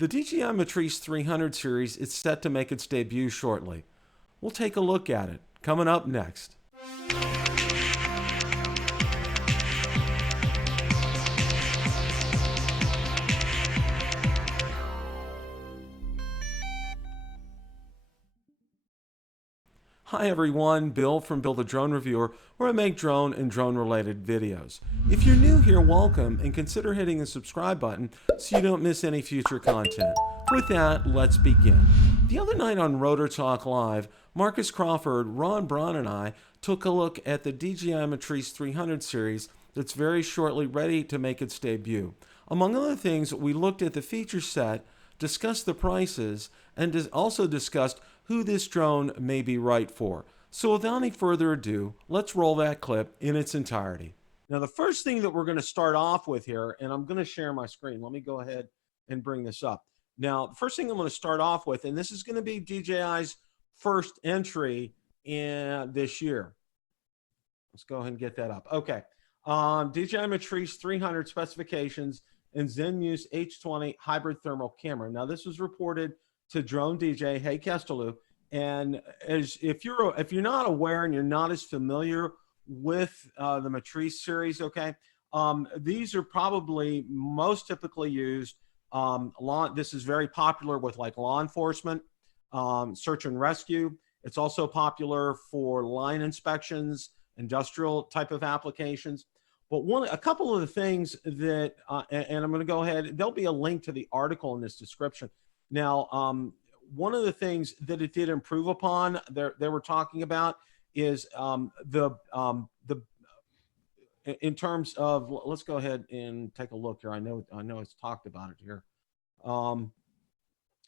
The DJI Matrice 300 series is set to make its debut shortly. We'll take a look at it, coming up next. Hi everyone, Bill from BillTheDroneReviewer, where I make drone and drone-related videos. If you're new here, welcome, and consider hitting the subscribe button so you don't miss any future content. With that, let's begin. The other night on Rotor Talk Live, Marcus Crawford, Ron Braun, and I took a look at the DJI Matrice 300 series that's very shortly ready to make its debut. Among other things, we looked at the feature set, discussed the prices, and also discussed who this drone may be right for. So without any further ado, let's roll that clip in its entirety. Now the first thing that we're going to start off with here, and I'm going to share my screen. Let me go ahead and bring this up. Now, the first thing I'm going to start off with, and this is going to be DJI's first entry in this year. Let's go ahead and get that up. Okay. DJI Matrice 300 specifications and ZenMuse H20 hybrid thermal camera. Now this was reported to Drone DJ, hey Kesteloo, and if you're not aware and you're not as familiar with the Matrice series, okay, these are probably most typically used. This is very popular with like law enforcement, search and rescue. It's also popular for line inspections, industrial type of applications. But a couple of the things that, and I'm going to go ahead, there'll be a link to the article in this description. Now, one of the things that it did improve upon, they were talking about, is in terms of, let's go ahead and take a look here. I know it's talked about it here.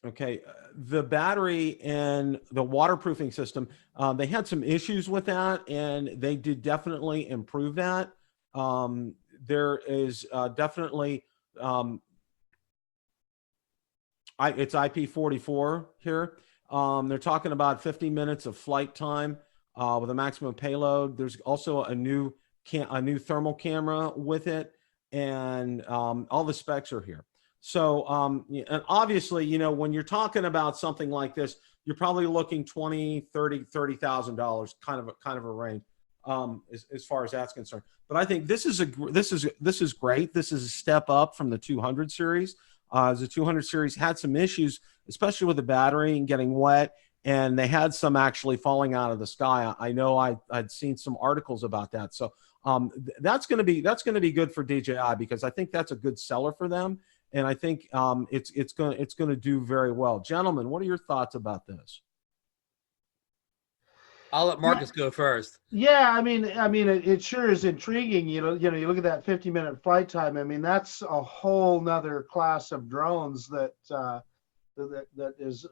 Okay, the battery and the waterproofing system, they had some issues with that, and they did definitely improve that. There is definitely it's IP44 here. They're talking about 50 minutes of flight time with a maximum payload. There's also a new thermal camera with it, and all the specs are here. So, and obviously, you know, when you're talking about something like this, you're probably looking $30,000, kind of a range, as far as that's concerned. But I think this is great. This is a step up from the 200 series. The 200 series had some issues, especially with the battery and getting wet, and they had some actually falling out of the sky. I know I'd seen some articles about that. So that's going to be good for DJI, because I think that's a good seller for them, and I think it's going to do very well. Gentlemen, what are your thoughts about this? I'll let Marcus go first. Yeah, I mean, it sure is intriguing. You look at that 50-minute flight time. I mean, that's a whole nother class of drones that is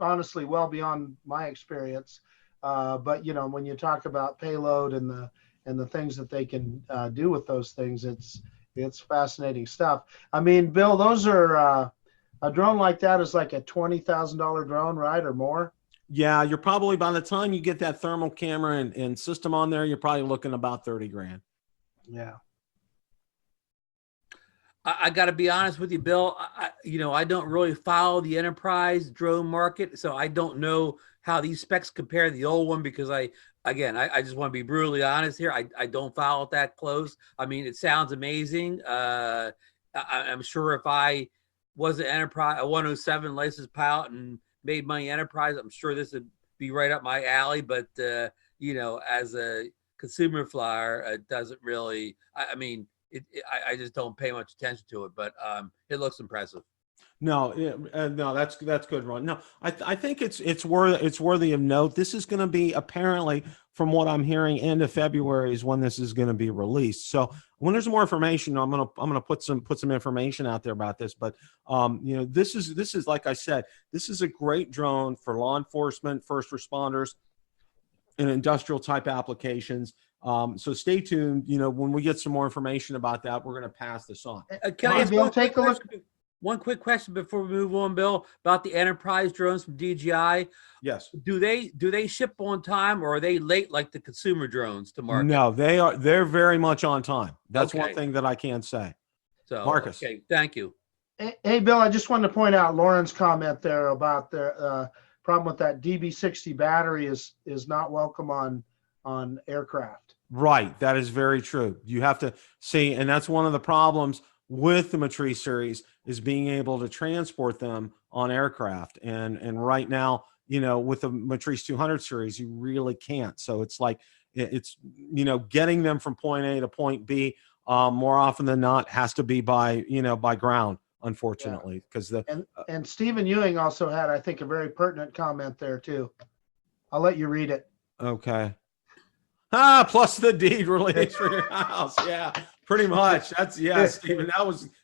honestly well beyond my experience. But you know, when you talk about payload and the things that they can do with those things, it's fascinating stuff. I mean, Bill, those are a drone like that is like a $20,000 drone, right, or more? Yeah, you're probably, by the time you get that thermal camera and system on there, you're probably looking about 30 grand. Yeah. I got to be honest with you, Bill. I don't really follow the enterprise drone market, so I don't know how these specs compare to the old one, because I just want to be brutally honest here. I don't follow it that close. I mean, it sounds amazing. I'm sure if I was an enterprise, a 107 licensed pilot and made money enterprise, I'm sure this would be right up my alley. But as a consumer flyer, it doesn't really. I mean, I just don't pay much attention to it. But it looks impressive. No, no, that's good, Ron. No, I think it's worthy of note. This is going to be, apparently, from what I'm hearing, end of February is when this is going to be released. So when there's more information, I'm gonna put some information out there about this. But this is like I said, this is a great drone for law enforcement, first responders, and industrial type applications. So stay tuned. You know, when we get some more information about that, we're going to pass this on. Can I ask take a look? One quick question before we move on, Bill, about the enterprise drones from DJI. Yes. Do they ship on time, or are they late like the consumer drones to market? No, they're very much on time. That's one thing that I can say. So, Marcus. Okay, thank you. Hey, Bill, I just wanted to point out Lauren's comment there about the problem with that DB60 battery is not welcome on aircraft. Right. That is very true. You have to see, and that's one of the problems with the Matrice series is being able to transport them on aircraft. And right now, with the Matrice 200 series, you really can't. So it's like it's getting them from point A to point B more often than not has to be by ground, unfortunately, because and Stephen Ewing also had, I think, a very pertinent comment there too. I'll let you read it. Okay. Plus the deed release for your house. Yeah, pretty much. That's Stephen.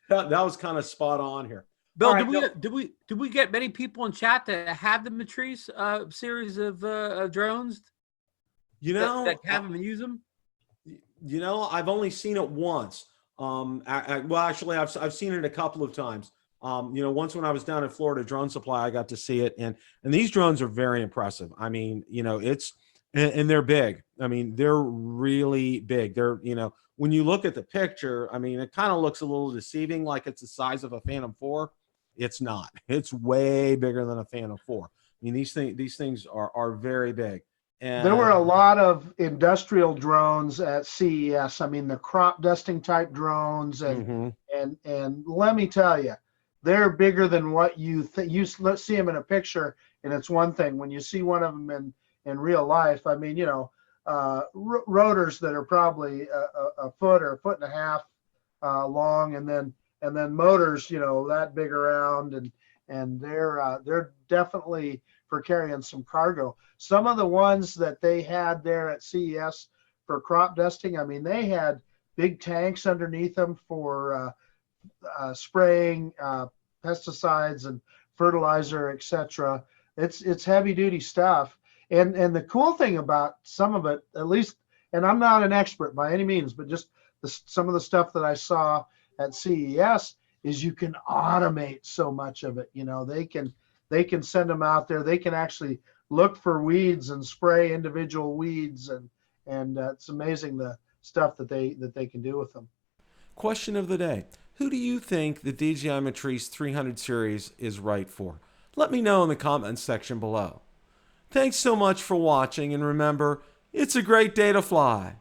That was kind of spot on here. Bill, right, did we get many people in chat that have the Matrice series of drones? That have them and use them. I've only seen it once. Well, actually, I've seen it a couple of times. Once when I was down at Florida Drone Supply, I got to see it, and these drones are very impressive. I mean, it's and they're big. I mean, they're really big. They're when you look at the picture, I mean, it kind of looks a little deceiving, like it's the size of a Phantom 4. It's not. It's way bigger than a Phantom 4. I mean, these things are very big. And there were a lot of industrial drones at CES. I mean, the crop dusting type drones, and and let me tell you, they're bigger than what you think. Let's see them in a picture, and it's one thing. When you see one of them in real life, I mean, rotors that are probably a foot or a foot and a half long, and then motors, that big around, and they're definitely for carrying some cargo. Some of the ones that they had there at CES for crop dusting, I mean, they had big tanks underneath them for spraying pesticides and fertilizer, etc. It's heavy duty stuff. And the cool thing about some of it, at least, and I'm not an expert by any means, but just some of the stuff that I saw at CES is you can automate so much of it. They can send them out there. They can actually look for weeds and spray individual weeds, and it's amazing the stuff that they can do with them. Question of the day: who do you think the DJI Matrice 300 series is right for? Let me know in the comments section below. Thanks so much for watching, and remember, it's a great day to fly.